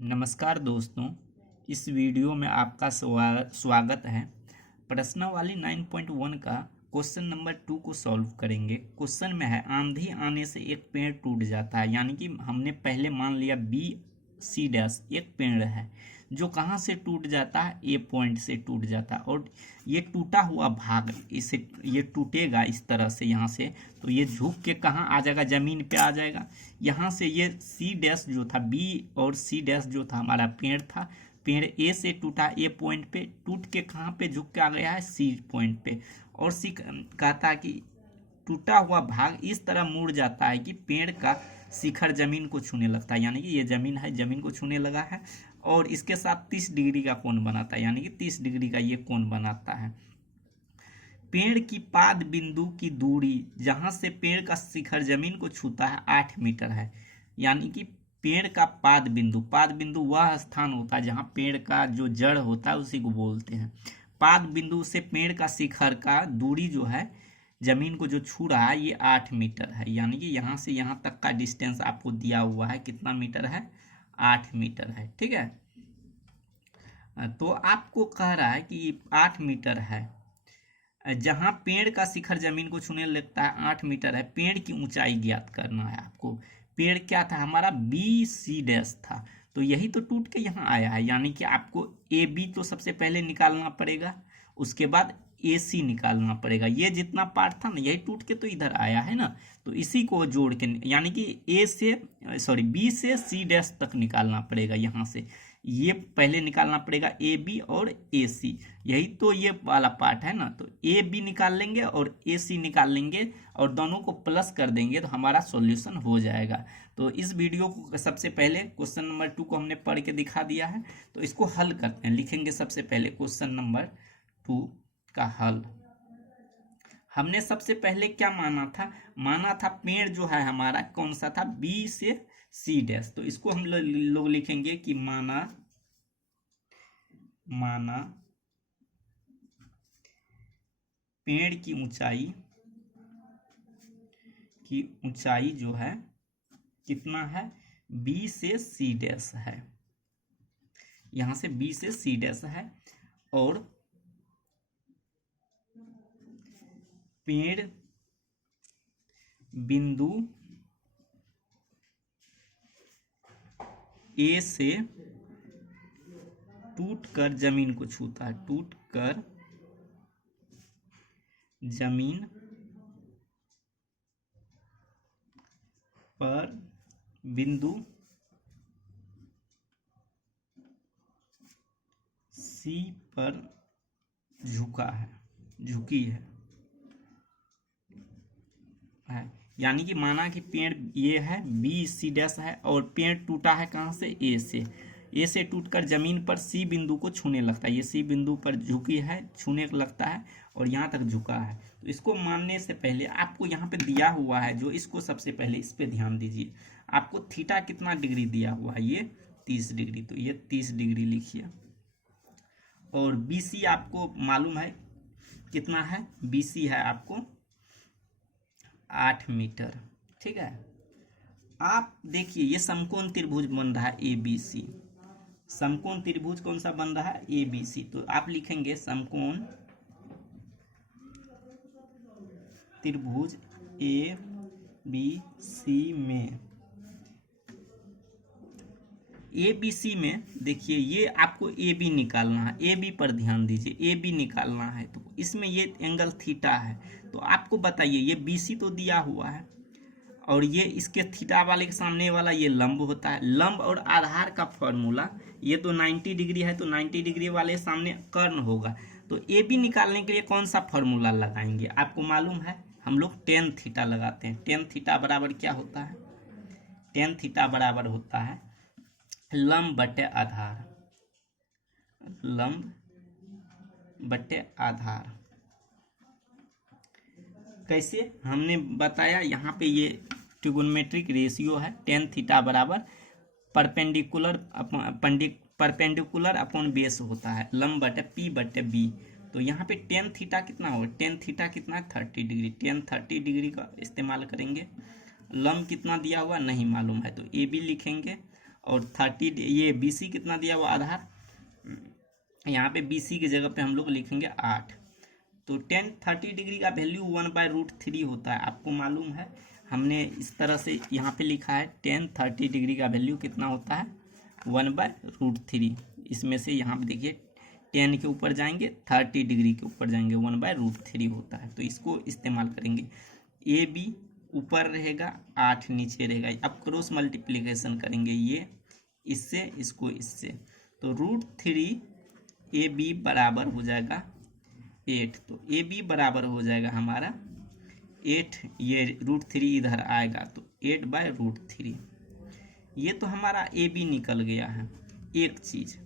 नमस्कार दोस्तों, इस वीडियो में आपका स्वागत है। प्रश्नावली 9.1 का क्वेश्चन नंबर 2 को सॉल्व करेंगे। क्वेश्चन में है आंधी आने से एक पेड़ टूट जाता है, यानी कि हमने पहले मान लिया बी सी डैश एक पेड़ है जो कहाँ से टूट जाता है, ए पॉइंट से टूट जाता है। और ये टूटा हुआ भाग इसे ये टूटेगा इस तरह से यहाँ से, तो ये झुक के कहाँ आ जाएगा, जमीन पे आ जाएगा। यहाँ से ये सी डैश जो था, बी और सी डैश जो था हमारा पेड़ था, पेड़ ए से टूटा, ए पॉइंट पे टूट के कहाँ पे झुक के आ गया है, सी पॉइंट पे। और सी कहता है कि टूटा हुआ भाग इस तरह मुड़ जाता है कि पेड़ का शिखर जमीन को छूने लगता है, यानी कि ये जमीन है, जमीन को छूने लगा है। और इसके साथ 30 डिग्री का कोण बनाता है, यानी कि 30 डिग्री का ये कोण बनाता है। पेड़ की पाद बिंदु की दूरी जहां से पेड़ का शिखर जमीन को छूता है 8 मीटर है। यानी कि पेड़ का पाद बिंदु वह स्थान होता है जहां पेड़ का जो जड़ होता है उसी को बोलते हैं। पाद बिंदु से पेड़ का शिखर का दूरी जो है जमीन को जो छू रहा है ये 8 मीटर है। यानी कि यहाँ से यहाँ तक का डिस्टेंस आपको दिया हुआ है, कितना मीटर है, 8 मीटर है। ठीक है, तो आपको कह रहा है कि 8 मीटर है, जहां पेड़ का शिखर जमीन को छूने लगता है 8 मीटर है। पेड़ की ऊंचाई ज्ञात करना है आपको। पेड़ क्या था हमारा, बी सी डैश था, तो यही तो टूट के यहाँ आया है। यानी कि आपको ए बी तो सबसे पहले निकालना पड़ेगा, उसके बाद ए सी निकालना पड़ेगा। ये जितना पार्ट था ना यही टूट के तो इधर आया है ना, तो इसी को जोड़ के यानी कि बी से सी डैश तक निकालना पड़ेगा। यहाँ से ये पहले निकालना पड़ेगा ए बी और ए सी, यही तो ये वाला पार्ट है ना। तो ए बी निकाल लेंगे और ए सी निकाल लेंगे और दोनों को प्लस कर देंगे तो हमारा सॉल्यूशन हो जाएगा। तो इस वीडियो को सबसे पहले क्वेश्चन नंबर 2 को हमने पढ़ के दिखा दिया है, तो इसको हल करते हैं। लिखेंगे सबसे पहले क्वेश्चन नंबर 2 का हल। हमने सबसे पहले क्या माना था पेड़ जो है हमारा कौन सा था, बी से सी डैश। तो इसको हम लोग लिखेंगे कि माना पेड़ की ऊंचाई जो है कितना है, बी से सी डैश है। यहां से बी से सी डैश है और पेड़ बिंदु ए से टूटकर जमीन को छूता है, टूटकर जमीन पर बिंदु सी पर झुकी है। यानी कि माना कि पेड़ ये है, बी सी डैश है, और पेड़ टूटा है कहाँ से, ए से टूटकर जमीन पर सी बिंदु को छूने लगता है। ये सी बिंदु पर झुकी है, छूने लगता है और यहाँ तक झुका है। तो इसको मानने से पहले आपको यहाँ पे दिया हुआ है जो, इसको सबसे पहले इस पे ध्यान दीजिए। आपको थीटा कितना डिग्री दिया हुआ है, ये 30 डिग्री, तो ये 30 डिग्री लिखिए। और बी सी आपको मालूम है कितना है, बी सी है आपको 8 मीटर। ठीक है, आप देखिए ये समकोण त्रिभुज बन रहा है ए बी सी। समकोण त्रिभुज कौन सा बन रहा है, ए बी सी। तो आप लिखेंगे समकोण त्रिभुज ए बी सी में, ए बी सी में देखिए ये आपको ए बी निकालना है। ए बी पर ध्यान दीजिए, ए बी निकालना है तो इसमें ये एंगल थीटा है। तो आपको बताइए ये बी सी तो दिया हुआ है और ये इसके थीटा वाले के सामने वाला ये लंब होता है। लंब और आधार का फॉर्मूला, ये तो 90 डिग्री है तो 90 डिग्री वाले सामने कर्ण होगा। तो ए बी निकालने के लिए कौन सा फॉर्मूला लगाएंगे, आपको मालूम है, हम लोग टेन थीटा लगाते हैं। टेन थीटा बराबर क्या होता है, टेन थीटा बराबर होता है लंब बटे आधार, लंब बटे आधार। कैसे हमने बताया, यहाँ पे ये ट्रिगोनोमेट्रिक रेशियो है। टेन थीटा बराबर परपेंडिकुलर अपॉन बेस होता है, लंब बटे पी बटे बी। तो यहाँ पे टेन थीटा कितना होगा, टेन थीटा कितना है 30 डिग्री। टेन 30 डिग्री का इस्तेमाल करेंगे। लंब कितना दिया हुआ नहीं मालूम है तो ए बी लिखेंगे और 30 ये BC कितना दिया हुआ आधार, यहाँ पे BC की जगह पे हम लोग लिखेंगे 8। तो tan 30 डिग्री का वैल्यू 1/√3 होता है। आपको मालूम है हमने इस तरह से यहाँ पे लिखा है tan 30 डिग्री का वैल्यू कितना होता है 1/√3। इसमें से यहाँ पे देखिए 10 के ऊपर जाएंगे 30 डिग्री के ऊपर जाएंगे 1/√3 होता है। तो इसको इस्तेमाल करेंगे। AB ऊपर रहेगा 8 नीचे रहेगा। अब क्रॉस मल्टीप्लिकेशन करेंगे ये इससे इसको इससे, तो √3 AB बराबर हो जाएगा 8। तो AB बराबर हो जाएगा हमारा 8, ये √3 इधर आएगा तो 8/√3। ये तो हमारा AB निकल गया है एक चीज़।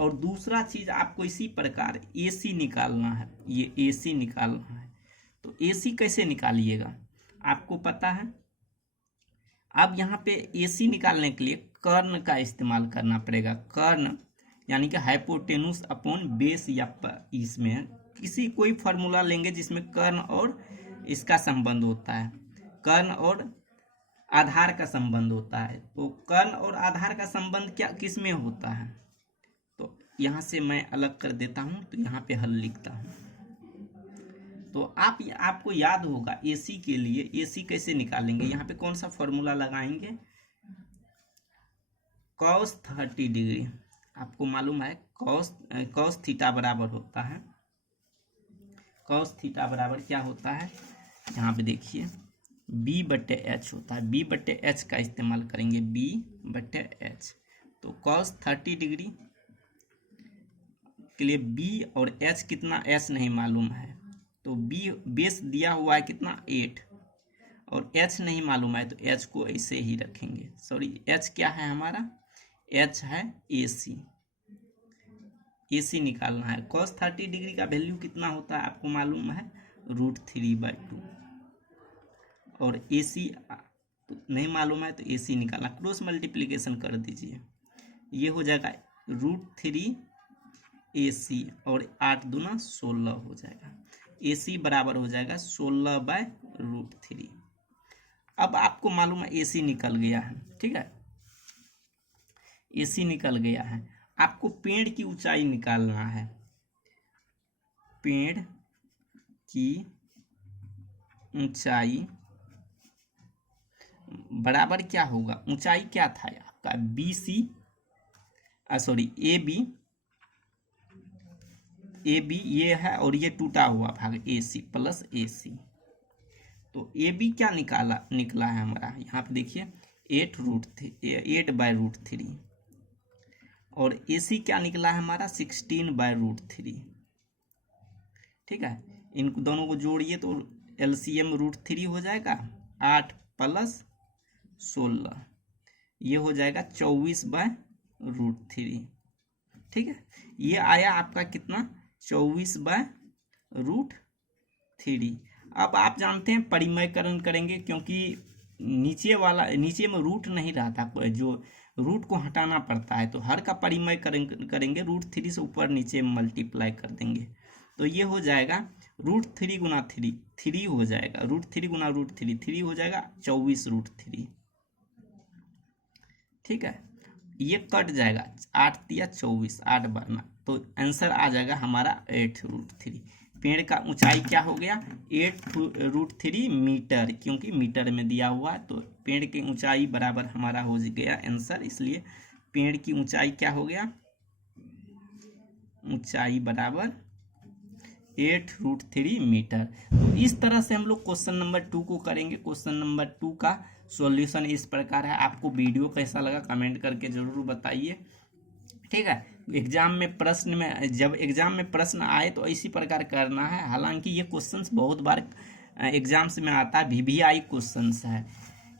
और दूसरा चीज़ आपको इसी प्रकार AC निकालना है। ये AC निकालना है। तो AC कैसे निकालिएगा आपको पता है। अब यहाँ पे AC निकालने के लिए कर्ण का इस्तेमाल करना पड़ेगा। कर्ण यानी कि हाइपोटेनुस अपॉन बेस, या इसमें किसी कोई फार्मूला लेंगे जिसमें कर्ण और इसका संबंध होता है, कर्ण और आधार का संबंध होता है। तो कर्ण और आधार का संबंध क्या किस में होता है, तो यहाँ से मैं अलग कर देता हूँ। तो यहाँ पे हल लिखता हूँ। तो आपको याद होगा AC के लिए AC कैसे निकालेंगे। यहाँ पे कौन सा फॉर्मूला लगाएंगे, cos 30 डिग्री। आपको मालूम है cos थीटा बराबर होता है, cos थीटा बराबर क्या होता है, यहाँ पे देखिए B/H होता है। B/H का इस्तेमाल करेंगे, B/H। तो cos 30 डिग्री के लिए B और H कितना, H नहीं मालूम है तो B बेस दिया हुआ है कितना 8, और H नहीं मालूम है तो H को ऐसे ही रखेंगे। सॉरी H क्या है हमारा, H है AC। AC निकालना है। cos 30 डिग्री का वैल्यू कितना होता है आपको मालूम है √3/2, और AC नहीं मालूम है तो AC निकालना। क्रॉस मल्टीप्लिकेशन कर दीजिए, ये हो जाएगा √3 AC और 8 दूना 16 हो जाएगा। AC बराबर हो जाएगा 16/√3। अब आपको मालूम है AC निकल गया है, ठीक है, AC निकल गया है। आपको पेड़ की ऊंचाई निकालना है। पेड़ की ऊंचाई बराबर क्या होगा, ऊंचाई क्या था आपका BC, AB ये है और ये टूटा हुआ भाग AC प्लस AC। तो AB क्या निकला है हमारा, यहाँ पे देखिए 8/√3, और AC क्या निकला है हमारा 16/√3। ठीक है, इन दोनों को जोड़िए तो LCM √3 हो जाएगा, 8 + 16 ये हो जाएगा 24/√3। ठीक है, ये आया आपका कितना 24/√3। अब आप जानते हैं परिमयकरण करेंगे, क्योंकि नीचे में रूट नहीं रहता, जो रूट को हटाना पड़ता है, तो हर का परिमयकरण करेंगे, √3 से ऊपर नीचे मल्टीप्लाई कर देंगे। तो ये हो जाएगा √3 गुना 3 हो जाएगा, √3 गुना √3 3 हो जाएगा 24√3। ठीक है, ये कट जाएगा, 8 दिया 24, 8 बना, तो आंसर आ जाएगा हमारा 8√3। पेड़ का ऊंचाई क्या हो गया 8√3 मीटर, क्योंकि मीटर में दिया हुआ है, तो पेड़ की ऊंचाई बराबर हमारा हो गया आंसर। इसलिए पेड़ की ऊंचाई क्या हो गया, ऊंचाई बराबर 8√3 मीटर। तो इस तरह से हम लोग क्वेश्चन नंबर 2 को करेंगे। क्वेश्चन नंबर 2 का सॉल्यूशन इस प्रकार है। आपको वीडियो कैसा लगा कमेंट करके जरूर बताइए। ठीक है, जब एग्जाम में प्रश्न आए तो इसी प्रकार करना है। हालांकि ये क्वेश्चंस बहुत बार एग्जाम्स में आता है, VVI क्वेश्चंस है।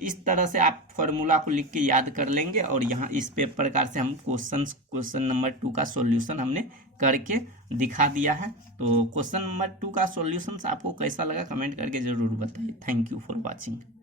इस तरह से आप फार्मूला को लिख के याद कर लेंगे, और यहाँ इस प्रकार से हम क्वेश्चन नंबर 2 का सॉल्यूशन हमने करके दिखा दिया है। तो क्वेश्चन नंबर 2 का सॉल्यूशन आपको कैसा लगा कमेंट करके जरूर बताइए। Thank you for watching.